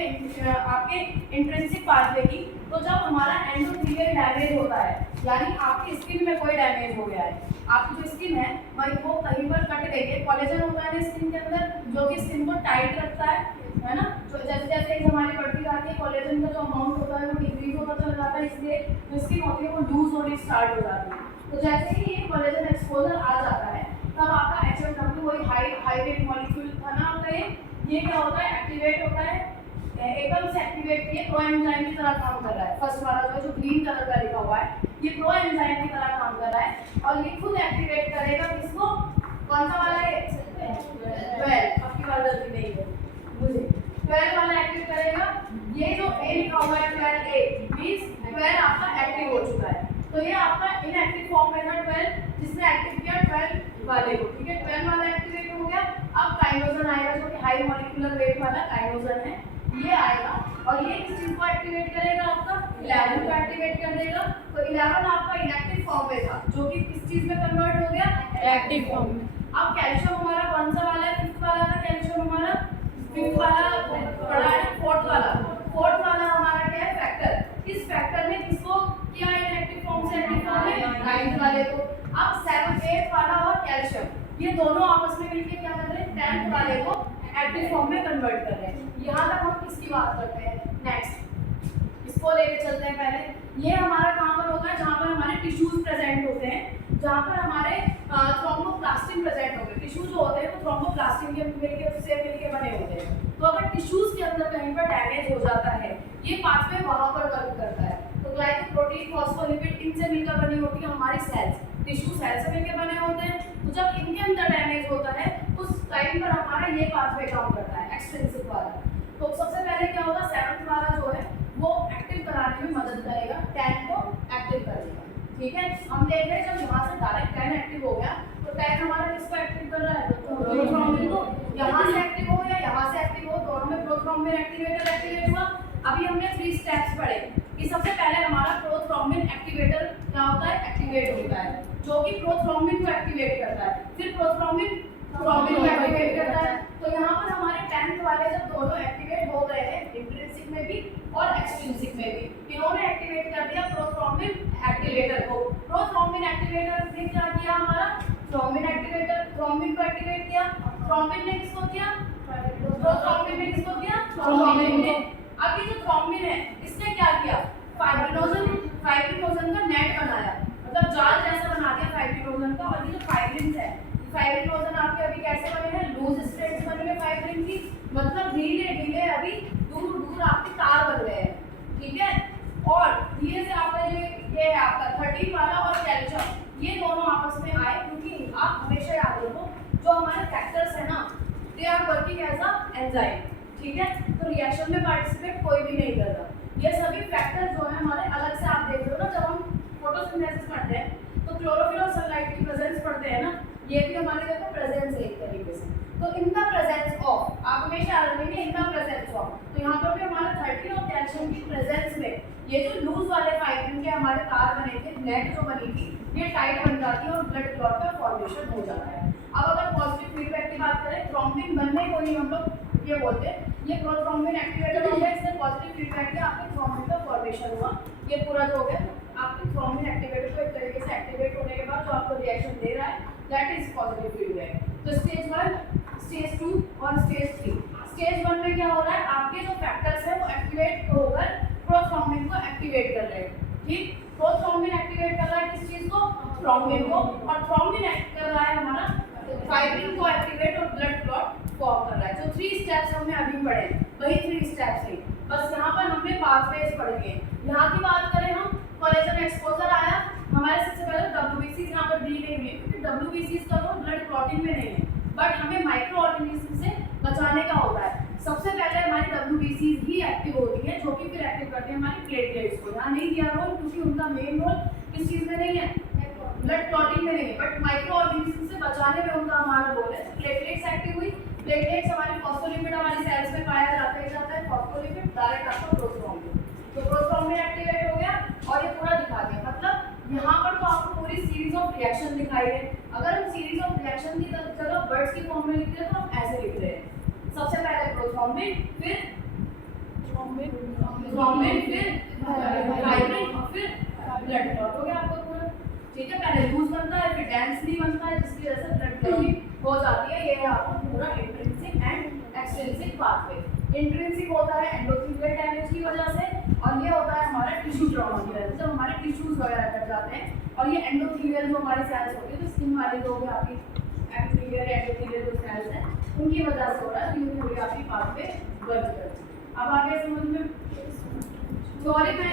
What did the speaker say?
है आपके intrinsic pathway की। तो जब हमारा एंडोथेलियल डैमेज होता है, यानी आपकी स्किन में कोई डैमेज हो गया है, आपकी जो स्किन है वही वो कहीं पर कट गई है, कोलेजन होता है ना स्किन के अंदर जो कि स्किन को टाइट रखता है ना। तो जैसे जैसे एज हमारी बढ़ती जाती है, कोलेजन का जो अमाउंट होता है वो डिक्रीज होता चला जाता है, इसलिए जो स्किन होती है वो लूज होनी स्टार्ट हो जाती है। तो जैसे ही ये कोलेजन एक्सपोजर आ जाता है तब आपका HMW वही हाई वेट मॉलिक्यूल था ना आपका, ये क्या होता है, एक्टिवेट होता है, एकदम से एक्टिवेट किए प्रो एंजाइम की तरह काम कर रहा है। फर्स्ट वाला जो ग्रीन कलर का लिखा हुआ है ये प्रो एंजाइम की तरह काम कर रहा है और ये खुद एक्टिवेट करेगा किसको, कौन सा वाला है 12, आपकी बात गलती नहीं है मुझे, 12 वाला एक्टिव करेगा। ये जो ए लिखा हुआ है 12A मींस 12 आपका एक्टिव हो चुका है। तो ये आपका इनएक्टिव फॉर्म में था 12, जिसने एक्टिव किया 12 वाले को, ठीक है 12 वाला एक्टिवेट हो गया। अब काइनोजन आएगा जो कि हाई मॉलिक्यूलर वेट वाला काइनोजन है, ये आएगा और ये किस चीज को एक्टिवेट करेगा, आपका 11 को एक्टिवेट कर देगा। तो 11 आपका इनएक्टिव फॉर्म में था जो कि किस चीज में कन्वर्ट हो गया, एक्टिव फॉर्म में। अब कैल्शियम हमारा कौन सा वाला है, 5th वाला था कैल्शियम हमारा, 5th वाला पड़ा है 4th वाला, 4th वाला हमारा क्या है फैक्टर। इस फैक्टर ने किसको किया इनएक्टिव फॉर्म से एक्टिव फॉर्म में, 9th वाले को। अब 7th 8th वाला और कैल्शियम ये दोनों आपस में मिलकर क्या कर रहे हैं, 10th वाले को एक्टिव फॉर्म में कन्वर्ट कर रहे हैं। यहाँ तक हम किसकी बात करते हैं, नेक्स्ट इसको लेके चलते हैं। पहले ये हमारा कहाँ पर होता है, जहाँ पर हमारे टिश्यूज प्रेजेंट होते हैं, जहाँ पर हमारे थ्रोम्बोप्लास्टिन प्रेजेंट होते हैं। टिश्यू जो होते हैं वो थ्रोम्बोप्लास्टिन के मिलके बने होते हैं। तो अगर टिश्यूज के अंदर कहीं पर डैमेज हो जाता है, ये पाथवे वहाँ पर वर्क करता है। तो ग्लाइकोप्रोटीन फॉस्फोलिपिड इनसे मिलकर बनी होती है हमारी सेल्स, टिश्यू सेल से मिलकर बने होते हैं। तो जब इनके अंदर डैमेज होता है उस टाइम पर हमारा ये पाथवे काम करता है एक्सट्रिंसिक वाला। तो सबसे पहले क्या होगा, 7th वाला जो है वो एक्टिव कराने में मदद करेगा, 10 को एक्टिव करेगा, ठीक है। हम देख रहे हैं जब यहाँ से डायरेक्ट 10 एक्टिव हो गया तो 10 हमारा किसको एक्टिव कर रहा है, प्रोथ्रोम्बिन को। यहाँ से एक्टिव हो गया, यहाँ से एक्टिव हो, दोनों में प्रोथ्रोम्बिन एक्टिवेटर एक्टिवेट हुआ। अभी हमने 3 स्टेप्स पढ़े कि सबसे पहले हमारा प्रोथ्रोम्बिन एक्टिवेटर क्या होता है, एक्टिवेट होता है, जो कि प्रोथ्रोम्बिन को एक्टिवेट करता है, फिर प्रोथ्रोम्बिन थ्रोम्बिन को एक्टिवेट करता है। तो यहाँ पर हमारे 10th वाले जब दोनों एक्टिवेट हो गए हैं, इंट्रिंसिक में भी और एक्सट्रिंसिक में भी, इन्होंने एक्टिवेट कर दिया प्रोथ्रोम्बिन एक्टिवेटर को। प्रोथ्रोम्बिन एक्टिवेटर ने क्या किया, हमारा थ्रोम्बिन एक्टिवेटर थ्रोम्बिन को एक्टिवेट किया। थ्रोम्बिन ने किसको किया, प्रोथ्रोम्बिन ने किसको किया, थ्रोम्बिन ने। अब ये जो थ्रोम्बिन है इसने क्या किया, फाइब्रिनोजन का नेट बनाया, मतलब जाल जैसा बना दिया फाइब्रिनोजन का। और ये जो फाइब्रिन है, फाइब्रिनोजन आपके अभी कैसे बने हैं, लूज स्ट्रेट्स बने हुए फाइब्रिन की, मतलब धीरे धीरे अभी दूर दूर आपके तार बन गए हैं, ठीक है। और धीरे से आपका जो ये है आपका 13 वाला और कैल्शियम ये दोनों आपस में आए, क्योंकि आप हमेशा याद रखो जो हमारे फैक्टर्स है ना they are working as a enzyme, ठीक है। तो रिएक्शन में पार्टिसिपेट कोई भी नहीं कर रहा। ये सभी फैक्टर जो है हमारे अलग से आप देख रहे हो ना, जब हम फोटोसिंथेसिस पढ़ते हैं तो क्लोरोफिल और सनलाइट की प्रेजेंस पढ़ते हैं ना, ये भी हमारे देखो प्रेजेंस है एक तरीके से। तो इन द प्रेजेंस ऑफ, आप हमेशा याद रखेंगे इन द प्रेजेंस ऑफ, तो यहाँ पर भी हमारा 13 और कैल्शियम की प्रेजेंस में ये जो लूज वाले फाइब्रिन के हमारे तार बने थे, नेट जो बनी थी, ये टाइट बन जाती है और ब्लड क्लॉट का फॉर्मेशन हो जाता है। अब अगर पॉजिटिव फीडबैक की बात करें, थ्रोम्बिन बनने को ही हम लोग ये बोलते हैं, ये प्रोथ्रोम्बिन एक्टिवेटर हो गया, इसने पॉजिटिव फीडबैक दिया, आपके थ्रोम्बिन का फॉर्मेशन हुआ, ये पूरा जो हो गया आपके थ्रोम्बिन एक्टिवेटर को एक तरीके से एक्टिवेट होने के बाद जो आपको रिएक्शन दे रहा है दैट इज पॉजिटिव फीडबैक। तो स्टेज 1, स्टेज 2 और स्टेज 3। स्टेज 1 में क्या हो रहा है, आपके जो फैक्टर्स है वो एक्टिवेट होकर प्रोथ्रोम्बिन को एक्टिवेट कर रहे हैं, ठीक। प्रोथ्रोम्बिन एक्टिवेट कर रहा है किस चीज को, थ्रोम्बिन को, और थ्रोम्बिन एक्ट कर रहा है हमारा फाइब्रिन को एक्टिवेट और ब्लड क्लॉट फॉर्म कर रहा है। जो 3 स्टेप्स हमने अभी पढ़े वही 3 स्टेप्स हैं, बस यहाँ पर हमने पाथवेज पढ़े। यहाँ की बात करें हम, कोलेजन एक्सपोजर आया हमारे, सबसे पहले WBCs यहाँ पर दी गई है, क्योंकि WBCs का रोल ब्लड क्लॉटिंग में नहीं है, बट हमें माइक्रो ऑर्गेनिज्म से बचाने का होता है। सबसे पहले हमारी WBCs ही एक्टिव होती है, जो कि फिर एक्टिव करते हैं हमारी प्लेटलेट्स को। यहाँ नहीं दिया रोल क्योंकि उनका मेन रोल किस चीज़ में नहीं है, ब्लड क्लॉटिंग में नहीं है, बट माइक्रो ऑर्गेनिज्म से बचाने में उनका हमारा रोल है। प्लेटलेट्स एक्टिव हुई, प्लेटलेट्स हमारी फॉस्फोलिपिड हमारी सेल्स में पाया जाता है फॉस्फोलिपिड डायरेक्ट आपको प्रोथ्रोम्बिन, तो प्रोथ्रोम्बिन एक्टिवेट हो गया और ये पूरा दिखा दिया। मतलब यहाँ पर तो आपको पूरी सीरीज ऑफ रिएक्शन दिखाई है। अगर हम सीरीज ऑफ रिएक्शन की जगह वर्ड्स की फॉर्म में लिखते हैं तो हम ऐसे लिख रहे हैं, सबसे पहले प्रोथ्रोम्बिन, फिर थ्रोम्बिन, फिर फाइब्रिन और फिर ब्लड क्लॉट हो गया आपका पूरा। ठीक है, पहले लूज बनता है, फिर डेंसली बनता है, जिसकी वजह से ब्लड क्लॉटिंग हो जाती है। ये है आपका पूरा intrinsic and extrinsic pathway. Intrinsic होता है एंडोथेलियल डैमेज की वजह से, और ये होता है हमारा टिश्यू ट्रॉमा की वजह से, जब हमारे टिश्यूज वगैरह कट जाते हैं। और ये एंडोथेलियल जो हमारी सेल्स होती है, तो स्किन वाली जो भी आपकी एपिथेलियल एंडोथेलियल जो सेल्स हैं, उनकी वजह से हो रहा है। यूरिया आपकी पाथवे बंद कर। अब आगे समझ में, सॉरी मैं